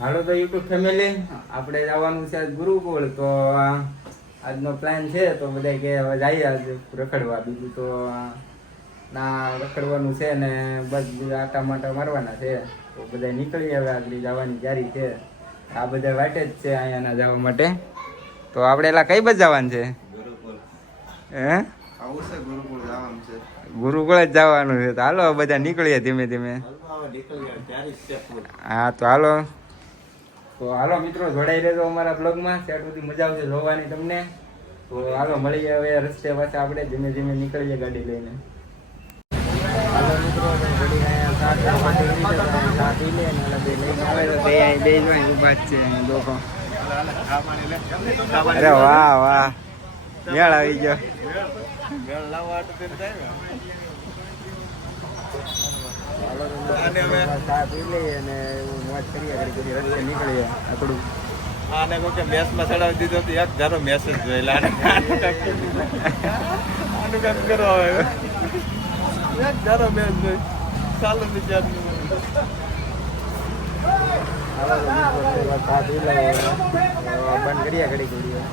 હાલો તો YouTube family, આપણે જવાનું છે ગુરુકુળ. તો આજનો પ્લાન છે તો બધા કે હવે જઈએ આજે રખડવા. બીજું તો ના રખડવાનું છે ને બસ આટા માટા મારવાના છે. તો બધા નીકળી હવે આગળ જવાની તૈયારી છે. આ બધા વાટે જ છે અહીંયાના જવા માટે. તો આપણે એલા કઈ બાજુ જવાનું છે? હે ગુરુકુળ જ જવાનું છે. તો હાલો બધા નીકળીએ ધીમે ધીમે. હા તો હાલો. તો હાલો મિત્રો, જોડાઈ રહેજો અમારા બ્લોગમાં. ત્યાં સુધી મજા આવશે જોવાની તમને. તો હાલો મળીએ હવે રસ્તે પાછા આપણે ધીમે ધીમે નીકળીએ ગાડી લઈને. હાલો મિત્રો, અરે વાહ વાહ, મેળ આવી ગયો. આને કોઈ મેસ માં ચડાવી દીધો તો એક ધારો મેસેજ જોઈ આનું કામ કરો હવે એક ધારો મેસ જોઈ ચાલો વિચાર બંધ કરીએ ઘડી ઘડી.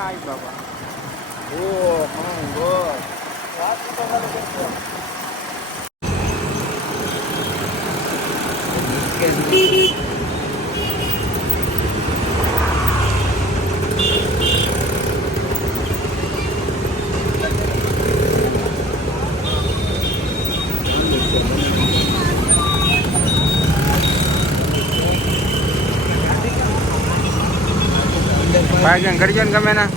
Ai બાબા, ઓ હા ગોડ પાર્કિંગ કરજો ને ગમે ના.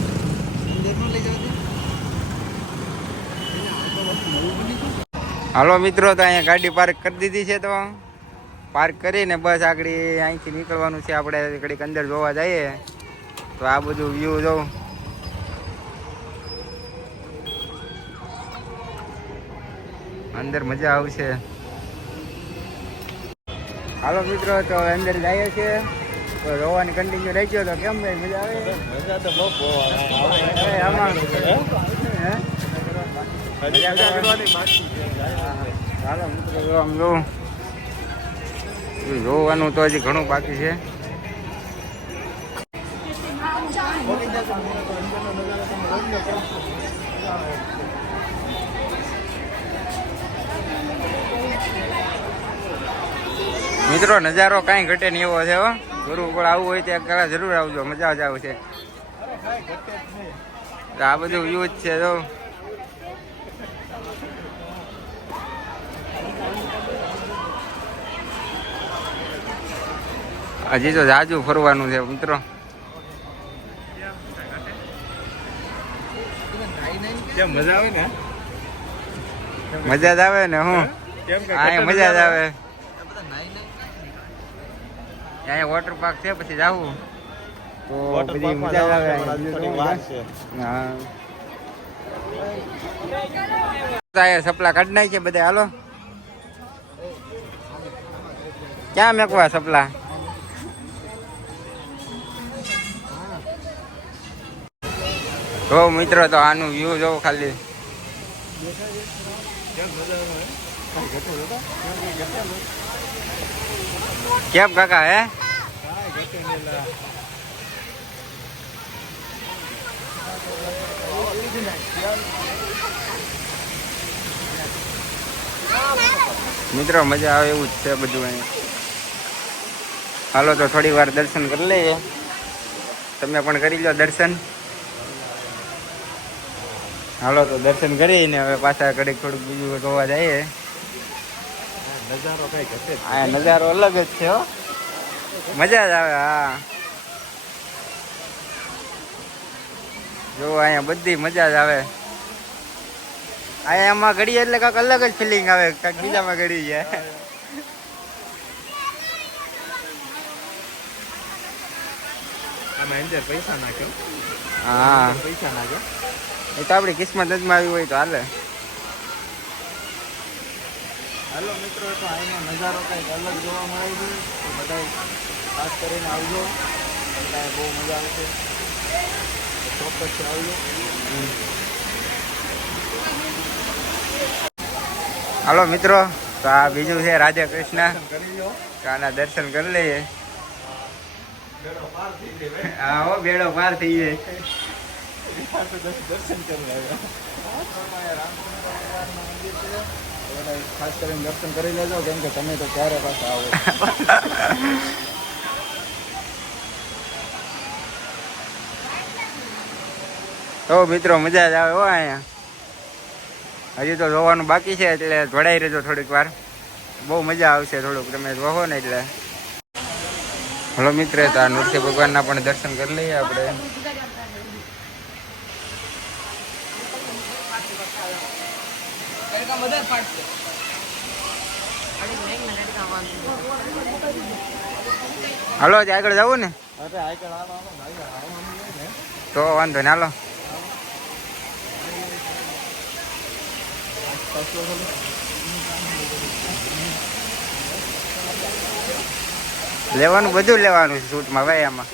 હાલો મિત્રો, તો અહીંયા ગાડી પાર્ક કરી દીધી છે. તો પાર્ક કરીને બસ આગળ અહીંથી નીકળવાનું છે. આપણે ઘડીક અંદર જોવા જઈએ. તો આ બધું વ્યૂ જો, અંદર મજા આવશે. હાલો મિત્રો, તો અંદર જઈએ છે. તો રોવાની કન્ટિન્યુ રહી ગયો. તો કેમ ભાઈ, મજા આવે? મજા તો બહુ આમાં હાલો મિત્રો, આમ જોવાનું તો હજી ઘણું બાકી છે. મિત્રો નજારો કાંઈ ઘટે નહીં એવો છે. ગુરુકુળ આવવું હોય ત્યાં પેલા જરૂર આવજો, મજા જ આવશે. આ બધું વ્યૂ જ છે. તો હજી તો જાજુ ફરવાનું છે મિત્રો. મજા આવે ને, મજા જ આવે ને. હું અહીંયા મજા જ આવે. અહીંયા વોટર પાર્ક છે, પછી જાવું તો બધી મજા આવે. હા, સપલા કાઢી નાખીએ બધા. હાલો, ક્યાં મેકવા સપલા? જો મિત્રો, તો આનું વ્યૂ જોવો ખાલી. કેમ કાકા? હે મિત્રો, મજા આવે એવું જ છે બધું અહીંયા. હાલો તો થોડી વાર દર્શન કરી લઈએ. તમે પણ કરી લો દર્શન. હાલો તો દર્શન કરીને હવે પાછા ઘડીક થોડુંક બીજું જોવા જઈએ. નજારો કઈ ઘટે, આ નજારો અલગ જ છે. હો, મજા જ આવે. હા, જો અહીંયા બધી મજા જ આવે. આમાં ઘડી એટલે કાંક અલગ જ ફિલિંગ આવે, કાંક બીજામાં ઘડી જાય. આમાં અંદર પૈસા નાખ્યો. હા, પૈસા નાખ્યો. એ તો આપણી કિસ્મત જ માં આવી હોય તો હાલે. હાલો મિત્રો, તો અહીંનો નજારો કંઈક અલગ જોવા મળે છે, તો બધા ખાસ કરીને આવજો, બધા બહુ મજા આવશે, ચોક્કસ આવજો. હાલો મિત્રો, તો આ બીજું છે રાધે કૃષ્ણ. કરી લો. તો આના દર્શન કરી લઈએ. બેડો પાર થઈ જાય. હા હો, બેડો પાર થઈ જાય. દર્શન કરી આવ્યા. ખાસ કરીને દર્શન કરી લેજો, કેમ કે તમે તો ક્યારે પાછા આવો. તો મિત્રો મજા જ આવે હો અહીંયા. હજી તો જોવાનું બાકી છે, એટલે જોડાઈ રહેજો થોડીક વાર, બહુ મજા આવશે. થોડુંક તમે જોવો ને એટલે. હલો મિત્ર, તો આ નૃસિંહ ભગવાનના પણ દર્શન કરી લઈએ આપણે. હાલો આગળ જવું ને, અરે આગળ આવવાનું તો વાંધો ને. હાલો લેવાનું બધું લેવાનું છે શૂટમાં ભાઈ. આમાં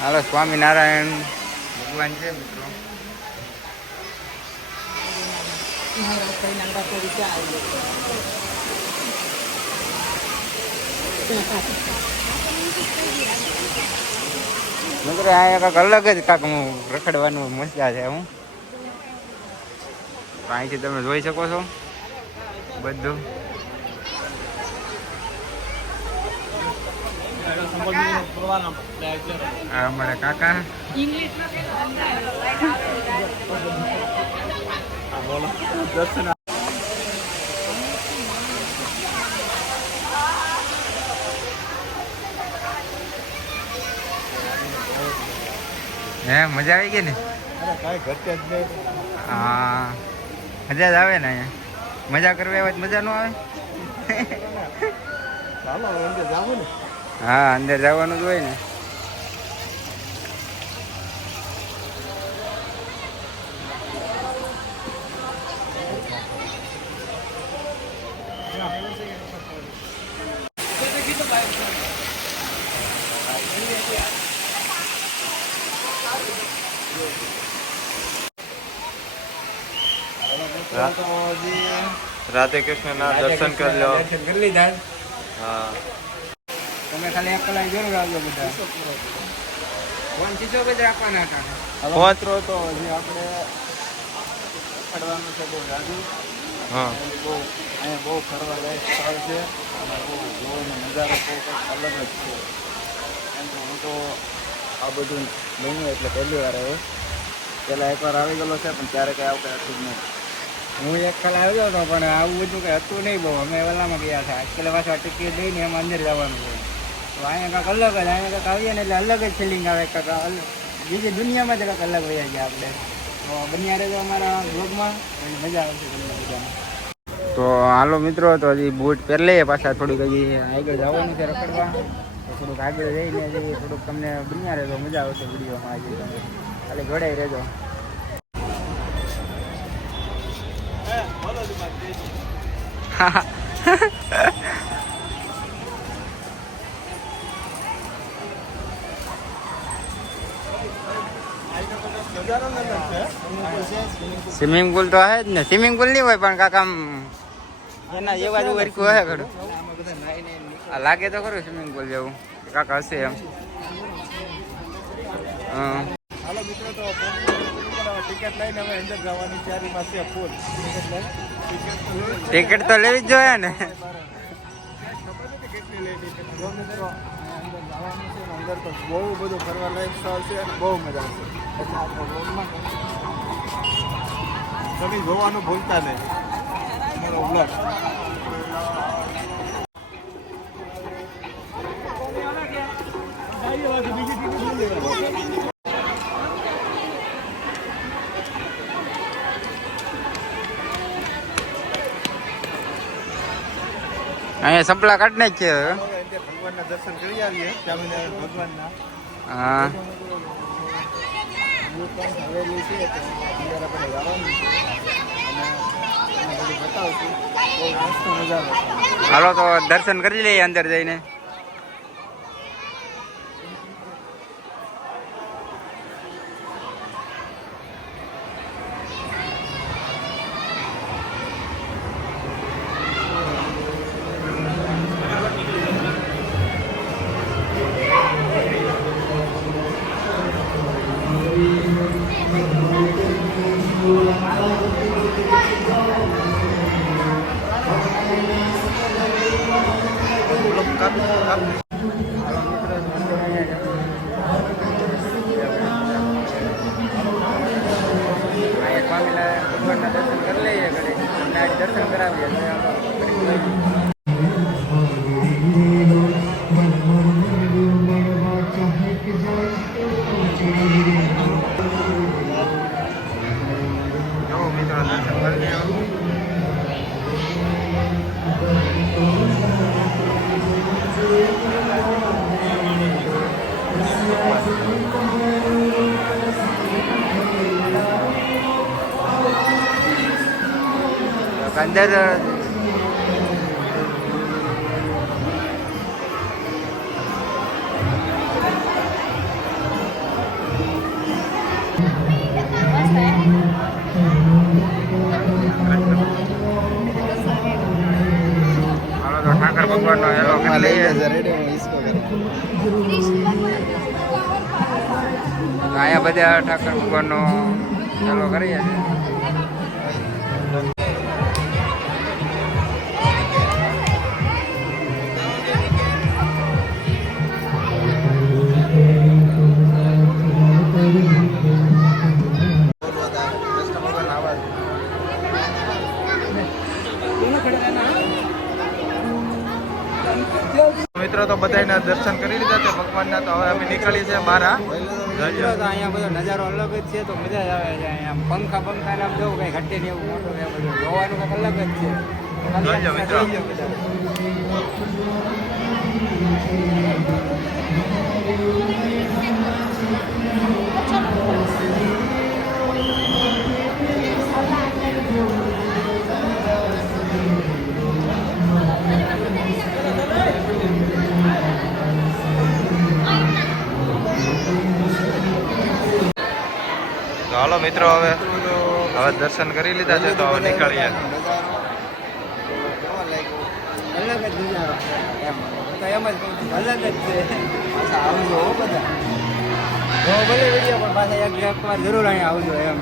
હાલો, સ્વામિનારાયણ ભગવાન છે મિત્રો. મિત્રો અહીંયા કાંક અલગ જ કાંક હું રખડવાનું મજા છે. હું અહીંથી તમે જોઈ શકો છો બધું. આ અમારા કાકા. દર્શન હે મજા આવી ગઈ ને? અરે કાંઈ ઘટે જ નહીં. હા, મજા જ આવે ને અહીંયા. મજા કરવા આવે મજા ન આવે? ચાલો અંદર જાવું ને. હા, અંદર જવાનું જ હોય ને. રાધે કૃષ્ણ ના દર્શન કરી લો. દર્શન કરી લીધા. હા, તમે ખાલી 1 કલાક જરૂર આવજો બધા. ફોન ચીજો બધા આપવાના હતા. મિત્રો તો હજી આપણે ફરવાનું છે બહુ જાજુ. હા, બહુ અહીંયા બહુ ફરવા લાયક સ્થળ છે, અને બહુ જોવાનો નજારો બહુ કંઈક અલગ જ છે. કેમ કે હું તો આ બધું બન્યું એટલે પહેલી વાર આવ્યો. પહેલાં એકવાર આવી ગયેલો છે, પણ ત્યારે કંઈ આવું કંઈ હતું જ નહીં. હું 1 કલાક આવ્યો હતો, પણ આવું બધું કંઈ હતું નહીં બહુ. અમે ઓલામાં ગયા હતા એટલે પાછા ટિકિટ લઈને એમાં અંદર જવાનું હોય. તો અહીંયા કાંઈક અલગ જ, અહીંયા કાંઈક આવીએ ને એટલે અલગ જ ફિલિંગ આવે. કાંઈક અલગ બીજી દુનિયામાં જ કાંઈક અલગ વયા ગયા આપણે. તો બન્યા રહેજો અમારા બ્લોગમાં, મજા આવશે તમને બધાને. તો હાલો મિત્રો, તો હજી બૂટ પહેરી લઈએ પાછા. થોડીક હજી આગળ જવાનું છે રખડવા, તો થોડુંક આગળ જઈને હજી થોડુંક તમને બન્યા રહેજો, મજા આવશે વિડીયોમાં. હજી તમે ખાલી જોડાઈ રહેજો. સ્વિમિંગ પુલ તો હે જ ને. સ્વિમિંગ પુલ નહીં હોય પણ કાકા આમ એના જેવા જ હરખું હે ખરું. આ લાગે તો ખરું સ્વિમિંગ પુલ જેવું કાકા હશે એમ. હાલો મિત્રો, તો ટિકિટ લઈને અમે અંદર જવાની તૈયારીમાં છે ફૂલ. ટિકિટ તો લેવી જ જોઈએ ને. જો મિત્રો, અંદર જવાનું છે, અંદર તો બહુ બધું ફરવા લાયક સ્થળ છે અને બહુ મજા આવશે. એટલે આપણે બ્લોગમાં તમે જોવાનું ભૂલતા નહીં અમારો બ્લોગ. અહીંયા સપલા કાઢ નાખીએ હવે. ભગવાનના દર્શન કરી આવીએ સ્વામિનારાયણ ભગવાનના. હા હવેલી છે તો અંદર આપણે જવાનું છે અને એને બધું બતાવશું. બહુ મસ્ત નજારો છે. હાલો તો દર્શન કરી લઈએ અંદર જઈને. ભગવાનના દર્શન કરી લઈએ ઘડીક. તમને આજે દર્શન કરાવીએ તો જો મિત્રો દર્શન કરી લ્યો. અંદર ઠાકર ભગવાનનો હેલો કરી લઈએ. અહીંયા બધા ઠાકર ભગવાનનો હેલો કરીએ. મિત્રો તો બધાના દર્શન કરી લીધા છે ભગવાનના. તો હવે અમે નીકળી છે બહાર. મિત્રો તો અહીંયા બધો નજારો અલગ જ છે. તો મજા જ આવે છે અહીંયા. પંખા નામ જવું કઈ ઘટે નહીં એવું મોટું છે બધું જોવાનું કંઈક અલગ જ છે. જોજો મિત્રો. હાલો મિત્રો હવે દર્શન કરી લીધા છે તો હવે નીકળીએ. અલગ જ નજારો એમ તો એમ જ કહું છું અલગ જ છે. પાછા આવજો બધા. જો ભલે વિડીયો પણ પાછા એક વાર જરૂર અહીંયા આવજો એમ.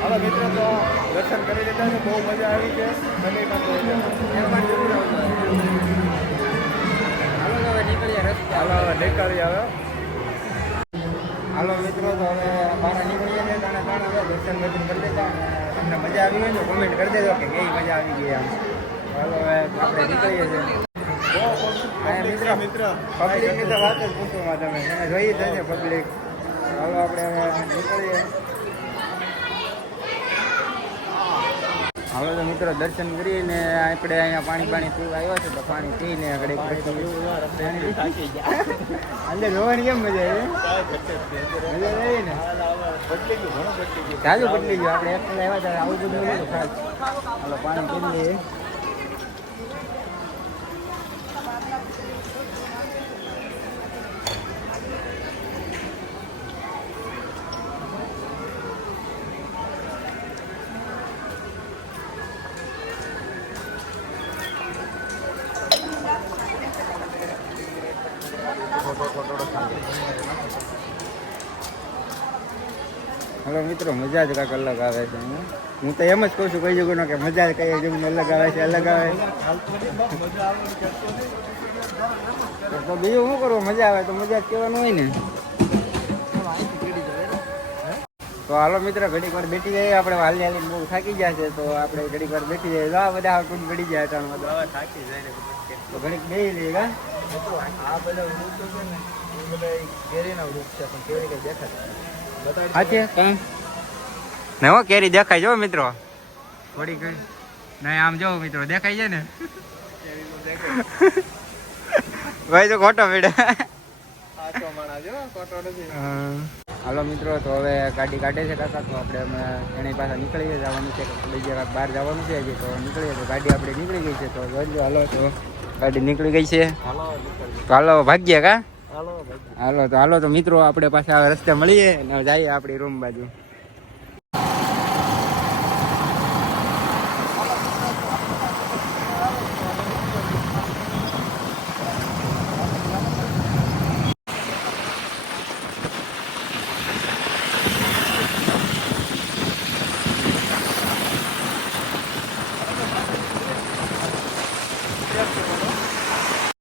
હાલો મિત્રો તો દર્શન કરી લીધા છે. બહુ મજા આવી છે. તમે પણ એક વાર જરૂર આવજો. હાલો તો હવે નીકળીએ રસ્તે. હાલો હવે નીકળીએ હવે. હાલો મિત્રો તો હવે બહાર નીકળીએ છીએ. ત્રણે ત્રણ હવે દર્શન કરી દેતા. તમને મજા આવી હોય તો કોમેન્ટ કરી દેજો કે કેવી મજા આવી ગઈ આમ. હાલો હવે આપણે નીકળીએ છીએ. મિત્ર પબ્લિકની તો વાત જ પૂછવામાં તમે જોઈ જ છે પબ્લિક. હાલો આપણે હવે નીકળીએ. હાલો તો મિત્રો દર્શન કરીને આપણે અહીંયા પાણી પીવા આવ્યા છે. તો પાણી પીને આગળ અંદર જોવાની કેમ મજા આવી? મજા આવી ને? ચાલુ બદલી ગયું. આપણે એક આવ્યા ત્યારે આવું બધું નહોતું ખાસ. હાલો પાણી પી લઈએ. હલો મિત્રો મજા જ કાંઈક અલગ આવે છે. હું તો એમ જ કહું છું કઈ જગ્યાનો કે મજા જ કઈ જગ્યાની અલગ આવે છે. અલગ આવે તો બીજું શું કરવું? મજા આવે તો મજા જ કહેવાનું હોય ને. તો હાલો મિત્રો ઘડીક વાર બેઠી જઈએ. આપણે હાલી હાલી બહુ થાકી ગયા છે. તો આપણે ઘડીક વાર બેઠી જઈએ. આ બધા કુંડ પડી ગયા હતા. થાકી જાય તો ઘડીક બેસી લઈએ. કા આ બધા વૃક્ષો છે ને એ બધા કેરીના વૃક્ષ છે પણ કેરી કઈ દેખાય હા છે ને હો કેરી દેખાય જો મિત્રો. થોડી કઈ નહીં આમ જો મિત્રો દેખાય છે ને ભાઈ તો ખોટો પીડે. હાલો મિત્રો, તો હવે ગાડી કાઢે છે કાકા, તો આપણે અમે એની પાસે નીકળીએ, જવાનું છે બીજે કાંઈક બહાર જવાનું છે હજી, તો નીકળીએ. તો ગાડી આપણે નીકળી ગઈ છે, તો જોજો. હાલો, તો ગાડી નીકળી ગઈ છે, તો હાલો ભાગ્ય કા. હાલો તો મિત્રો, આપણે પાછા રસ્તે મળીએ અને જઈએ આપણી રૂમ બાજુ.